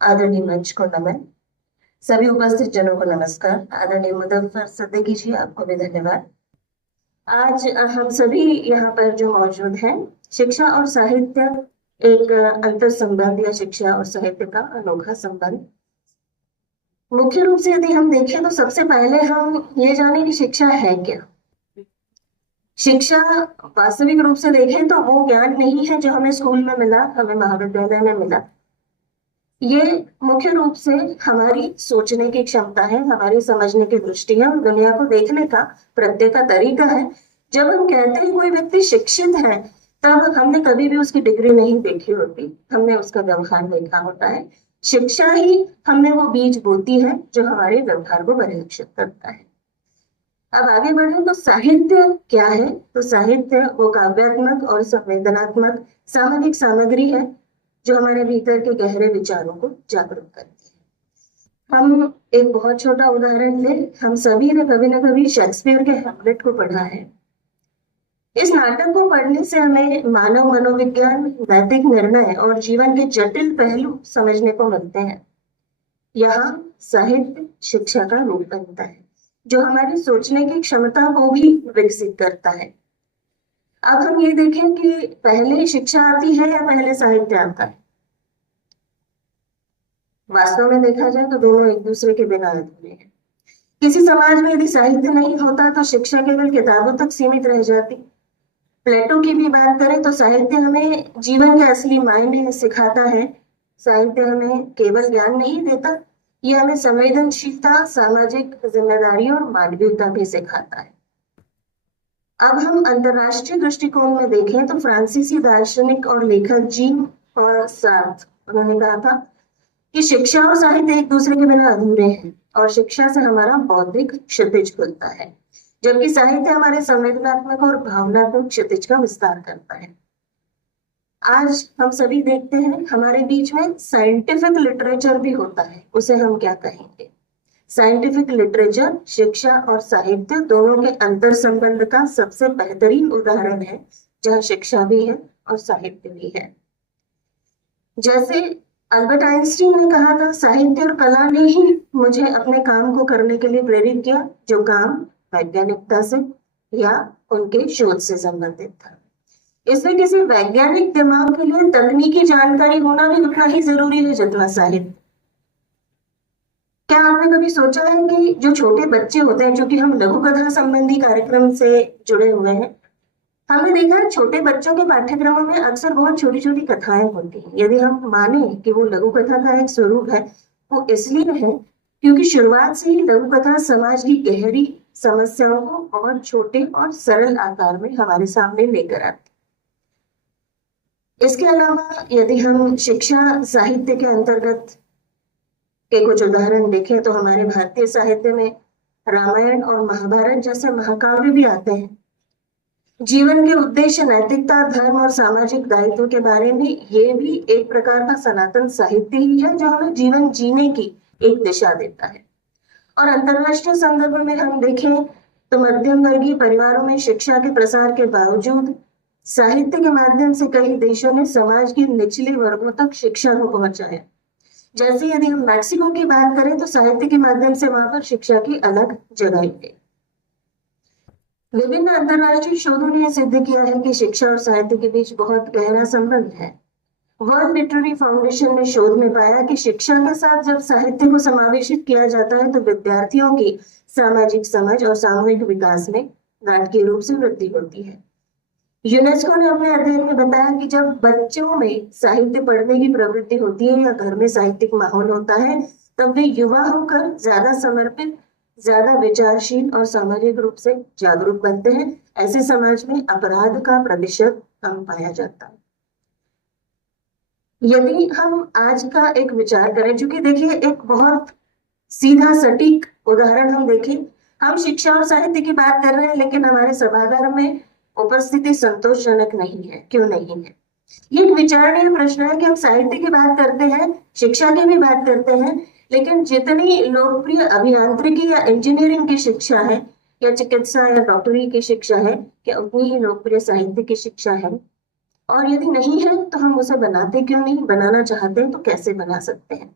आदरणीय मंच को नमन। सभी उपस्थित जनों को नमस्कार। आदरणीय मुदफ्फर सिद्दीकी जी, आपको भी धन्यवाद। आज हम सभी यहाँ पर जो मौजूद हैं, शिक्षा और साहित्य एक अंतर संबंध या शिक्षा और साहित्य का अनोखा संबंध। मुख्य रूप से यदि हम देखें तो सबसे पहले हम ये जाने कि शिक्षा है क्या। शिक्षा वास्तविक रूप से देखें तो वो ज्ञान नहीं है जो हमें स्कूल में मिला, हमें महाविद्यालय में मिला। ये मुख्य रूप से हमारी सोचने की क्षमता है, हमारी समझने की दृष्टि है और दुनिया को देखने का प्रत्येक का तरीका है। जब हम कहते हैं कोई व्यक्ति शिक्षित है, तब हमने कभी भी उसकी डिग्री नहीं देखी होती, हमने उसका व्यवहार देखा होता है। शिक्षा ही हमें वो बीज बोती है जो हमारे व्यवहार को परिलक्षित करता है। अब आगे बढ़े तो साहित्य क्या है। तो साहित्य वो काव्यात्मक और संवेदनात्मक सामाजिक सामग्री है जो हमारे भीतर के गहरे विचारों को जागरूक करती है। हम एक बहुत छोटा उदाहरण लें, हम सभी ने कभी ना कभी शेक्सपियर के हैमलेट को पढ़ा है। इस नाटक को पढ़ने से हमें मानव मनोविज्ञान, नैतिक निर्णय और जीवन के जटिल पहलू समझने को मिलते हैं। यहाँ साहित्य शिक्षा का रूप बनता है जो हमारी सोचने की क्षमता को भी विकसित करता है। अब हम ये देखें कि पहले शिक्षा आती है या पहले साहित्य आता है। वास्तव में देखा जाए तो दोनों एक दूसरे के बिना अधूरे हैं। किसी समाज में यदि साहित्य नहीं होता तो शिक्षा केवल किताबों तक सीमित रह जाती। प्लेटो की भी बात करें तो साहित्य हमें जीवन के असली मायने सिखाता है। साहित्य हमें केवल ज्ञान नहीं देता, यह हमें संवेदनशीलता, सामाजिक जिम्मेदारी और मानवीयता भी सिखाता है। अब हम अंतरराष्ट्रीय दृष्टिकोण में देखें तो फ्रांसीसी दार्शनिक और लेखक जीन पॉल सार्त्र, उन्होंने कहा था कि शिक्षा और साहित्य एक दूसरे के बिना अधूरे हैं और शिक्षा से हमारा बौद्धिक क्षितिज खुलता है, जबकि साहित्य हमारे संवेदनात्मक और भावनात्मक क्षितिज का विस्तार करता है। आज हम सभी देखते हैं हमारे बीच में साइंटिफिक लिटरेचर भी होता है, उसे हम क्या कहेंगे। साइंटिफिक लिटरेचर शिक्षा और साहित्य दोनों के अंतर संबंध का सबसे बेहतरीन उदाहरण है, जहाँ शिक्षा भी है और साहित्य भी है। जैसे अल्बर्ट आइंस्टीन ने कहा था, साहित्य और कला ने ही मुझे अपने काम को करने के लिए प्रेरित किया, जो काम वैज्ञानिकता से या उनके शोध से संबंधित था। इसलिए किसी वैज्ञानिक दिमाग के लिए तकनीकी जानकारी होना भी उतना ही जरूरी है जितना साहित्य। क्या आपने कभी सोचा है कि जो छोटे बच्चे होते हैं, जो कि हम लघु कथा संबंधी कार्यक्रम से जुड़े हुए हैं, हमने देखा है छोटे बच्चों के पाठ्यक्रमों में अक्सर बहुत छोटी छोटी कथाएं होती हैं। यदि हम माने कि वो लघु कथा का एक स्वरूप है, वो इसलिए है क्योंकि शुरुआत से ही लघु कथा समाज की गहरी समस्याओं को बहुत छोटे और सरल आकार में हमारे सामने लेकर आती। इसके अलावा यदि हम शिक्षा साहित्य के अंतर्गत के कुछ उदाहरण देखें तो हमारे भारतीय साहित्य में रामायण और महाभारत जैसे महाकाव्य भी आते हैं। जीवन के उद्देश्य, नैतिकता, धर्म और सामाजिक दायित्व के बारे में ये भी एक प्रकार का सनातन साहित्य ही है जो हमें जीवन जीने की एक दिशा देता है। और अंतरराष्ट्रीय संदर्भ में हम देखें तो मध्यम वर्गीय परिवारों में शिक्षा के प्रसार के बावजूद साहित्य के माध्यम से कई देशों ने समाज के निचले वर्गों तक शिक्षा को पहुंचाया। जैसे यदि हम मैक्सिको की बात करें तो साहित्य के माध्यम से वहां पर शिक्षा की अलग जगह है। विभिन्न अंतरराष्ट्रीय शोधों ने सिद्ध किया है कि शिक्षा और साहित्य के बीच बहुत गहरा संबंध है। वर्ल्ड लिटरेरी फाउंडेशन ने शोध में पाया कि शिक्षा के साथ जब साहित्य को समावेशित किया जाता है तो विद्यार्थियों की सामाजिक समझ और सामूहिक विकास में नाटकीय रूप से वृद्धि होती है। यूनेस्को ने अपने अध्ययन में बताया कि जब बच्चों में साहित्य पढ़ने की प्रवृत्ति होती है या घर में साहित्यिक माहौल होता है, तब वे युवा होकर ज्यादा समर्पित, ज्यादा विचारशील और सामाजिक रूप से जागरूक बनते हैं। ऐसे समाज में अपराध का प्रतिशत कम पाया जाता है। यदि हम आज का एक विचार करें, चूंकि देखिए एक बहुत सीधा सटीक उदाहरण हम देखें, हम शिक्षा और साहित्य की बात कर रहे हैं लेकिन हमारे सभागार में उपस्थिति संतोषजनक नहीं है। क्यों नहीं है? ये एक विचारणीय प्रश्न है कि हम साहित्य की बात करते हैं, शिक्षा की भी बात करते हैं, लेकिन जितनी लोकप्रिय अभियांत्रिकी या इंजीनियरिंग की शिक्षा है या चिकित्सा या डॉक्टरी की शिक्षा है, क्या उतनी ही लोकप्रिय साहित्य की शिक्षा है? और यदि नहीं है तो हम उसे बनाते क्यों नहीं? बनाना चाहते हैं तो कैसे बना सकते हैं?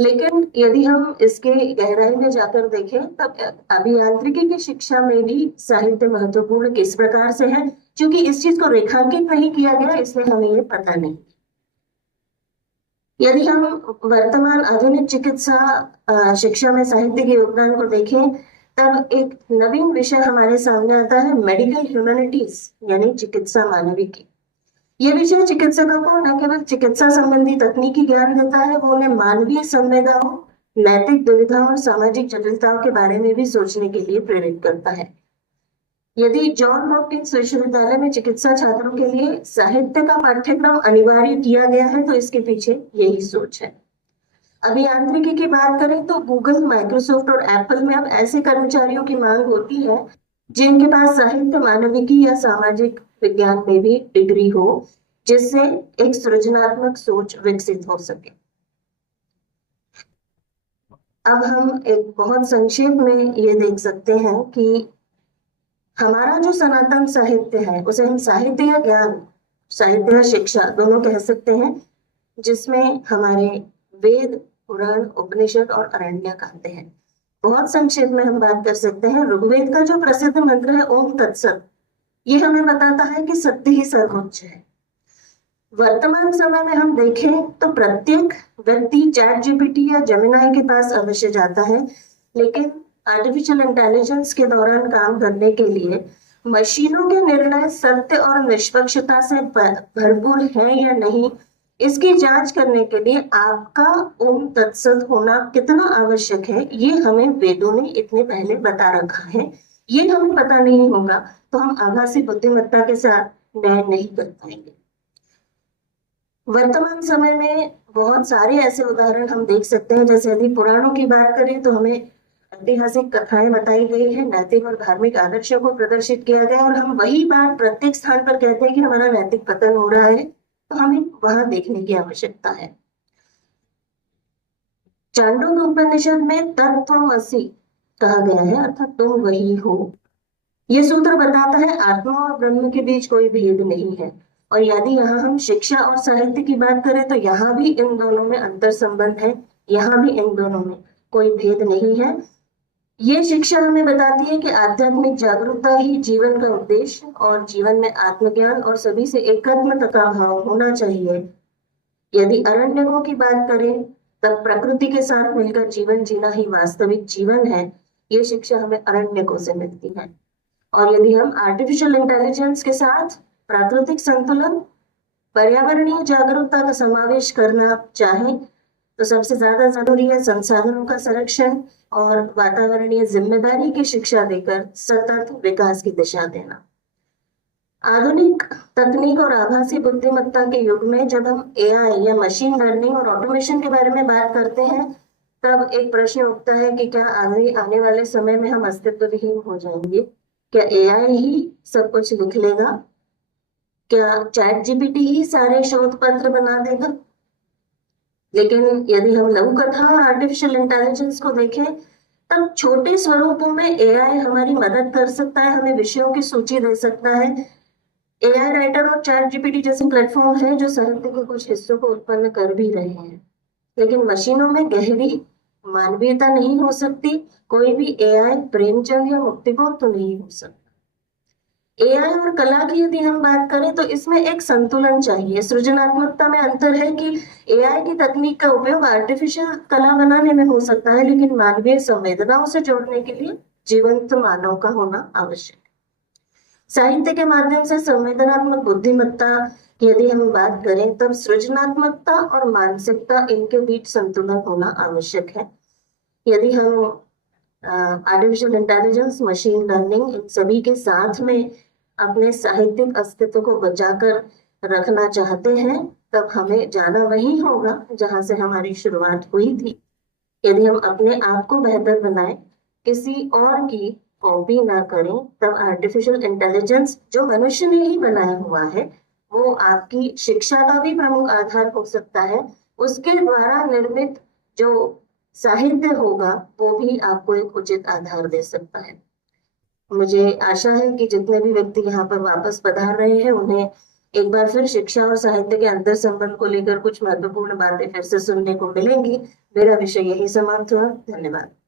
लेकिन यदि हम इसके गहराई में जाकर देखें तब अभियांत्रिकी की शिक्षा में भी साहित्य महत्वपूर्ण किस प्रकार से है, क्योंकि इस चीज को रेखांकित नहीं किया गया इसलिए हमें ये पता नहीं। यदि हम वर्तमान आधुनिक चिकित्सा शिक्षा में साहित्य के योगदान को देखें तब एक नवीन विषय हमारे सामने आता है, मेडिकल ह्यूमैनिटीज यानी चिकित्सा मानविकी। ये विषय चिकित्सकों को न केवल चिकित्सा संबंधी तकनीकी ज्ञान देता है, वो उन्हें मानवीय संवेदनाओं, नैतिक दुविधाओं और सामाजिक जटिलताओं के बारे में भी सोचने के लिए प्रेरित करता है। यदि जॉन हॉपकिंस विश्वविद्यालय में चिकित्सा छात्रों के लिए साहित्य का पाठ्यक्रम अनिवार्य किया गया है तो इसके पीछे यही सोच है। अभियांत्रिकी की बात करें तो गूगल, माइक्रोसॉफ्ट और एप्पल में अब ऐसे कर्मचारियों की मांग होती है जिनके पास साहित्य, मानविकी या सामाजिक विज्ञान में भी डिग्री हो, जिससे एक सृजनात्मक सोच विकसित हो सके। अब हम एक बहुत संक्षेप में ये देख सकते हैं कि हमारा जो सनातन साहित्य है उसे हम साहित्य या ज्ञान, साहित्य या शिक्षा दोनों कह सकते हैं, जिसमें हमारे वेद, पुराण, उपनिषद और अरण्यक आते हैं। बहुत संक्षेप में हम बात कर सकते हैं, ऋग्वेद का जो प्रसिद्ध मंत्र है ओम तत्सत, ये हमें बताता है कि सत्य ही सर्वोच्च है। वर्तमान समय में हम देखें तो प्रत्येक व्यक्ति चैट जीपीटी या जेमिनाई के पास अवश्य जाता है, लेकिन आर्टिफिशियल इंटेलिजेंस के दौरान काम करने के लिए मशीनों के निर्णय सत्य और निष्पक्षता से भरपूर है या नहीं, इसकी जांच करने के लिए आपका ओम तत्सत होना कितना आवश्यक है, ये हमें वेदों ने इतने पहले बता रखा है। ये हमें पता नहीं होगा तो हम आभासी बुद्धिमत्ता के साथ न्याय नहीं कर पाएंगे। वर्तमान समय में बहुत सारे ऐसे उदाहरण हम देख सकते हैं, जैसे यदि पुराणों की बात करें तो हमें ऐतिहासिक कथाएं बताई गई है, नैतिक और धार्मिक आदर्शों को प्रदर्शित किया गया, और हम वही बात प्रत्येक स्थान पर कहते हैं कि हमारा नैतिक पतन हो रहा है, तो हमें वहां देखने की आवश्यकता है। चांडोल उपनिषद में तत्त्वमसि कहा गया है, अर्थात तुम वही हो। ये सूत्र बताता है आत्मा और ब्रह्म के बीच कोई भेद नहीं है। और यदि यहाँ हम शिक्षा और साहित्य की बात करें तो यहाँ भी इन दोनों में अंतर संबंध है, यहाँ भी इन दोनों में कोई भेद नहीं है। ये शिक्षा हमें बताती है कि आध्यात्मिक जागरूकता ही जीवन का उद्देश्य और जीवन में आत्मज्ञान और सभी से एकात्मता का भाव होना चाहिए। यदि अरण्यकों की बात करें तब प्रकृति के साथ मिलकर जीवन जीना ही वास्तविक जीवन है। ये शिक्षा हमें अरण्यकों से मिलती है। और यदि हम आर्टिफिशियल इंटेलिजेंस के साथ प्राकृतिक संतुलन, पर्यावरणीय जागरूकता का समावेश करना चाहें तो सबसे ज्यादा जरूरी है संसाधनों का संरक्षण और वातावरणीय जिम्मेदारी की शिक्षा देकर सतत विकास की दिशा देना। आधुनिक तकनीक और आभासी बुद्धिमत्ता के युग में जब हम एआई या मशीन लर्निंग और ऑटोमेशन के बारे में बात करते हैं तब एक प्रश्न उठता है कि क्या आने वाले समय में हम अस्तित्वहीन हो जाएंगे? क्या एआई ही सब कुछ लिख लेगा? क्या चैट जीपीटी ही सारे शोध पत्र बना देगा? लेकिन यदि हम लघु कथा और आर्टिफिशियल इंटेलिजेंस को देखें तब छोटे स्वरूपों में एआई हमारी मदद कर सकता है, हमें विषयों की सूची दे सकता है। एआई राइटर और चैट जीपीटी जैसे प्लेटफॉर्म है जो साहित्य के कुछ हिस्सों को उत्पन्न कर भी रहे हैं, लेकिन मशीनों में गहरी मानवीयता नहीं हो सकती। कोई भी एआई प्रेमचंद या मुक्तिबोध तो नहीं हो सकता। एआई और कला की यदि हम बात करें तो इसमें एक संतुलन चाहिए। सृजनात्मकता में अंतर है कि एआई की तकनीक का उपयोग आर्टिफिशियल कला बनाने में हो सकता है, लेकिन मानवीय संवेदनाओं से जोड़ने के लिए जीवंत मानव का होना आवश्यक है। साहित्य के माध्यम से संवेदनात्मक बुद्धिमत्ता की यदि हम बात करें तब सृजनात्मकता और मानसिकता, इनके बीच संतुलन होना आवश्यक है। यदि हम आर्टिफिशियल इंटेलिजेंस, मशीन लर्निंग, इन सभी के साथ में अपने साहित्यिक अस्तित्व को बचाकर रखना चाहते हैं तब हमें जाना वही होगा जहां से हमारी शुरुआत हुई थी। यदि हम अपने आप को बेहतर बनाए, किसी और की कॉपी ना करें, तब आर्टिफिशियल इंटेलिजेंस जो मनुष्य ने ही बनाया हुआ है वो आपकी शिक्षा का भी प्रमुख आधार हो सकता है। उसके द्वारा निर्मित जो साहित्य होगा वो भी आपको एक उचित आधार दे सकता है। मुझे आशा है कि जितने भी व्यक्ति यहाँ पर वापस पधार रहे हैं उन्हें एक बार फिर शिक्षा और साहित्य के अंतर संबंध को लेकर कुछ महत्वपूर्ण बातें फिर से सुनने को मिलेंगी। मेरा विषय यही समाप्त हुआ। धन्यवाद।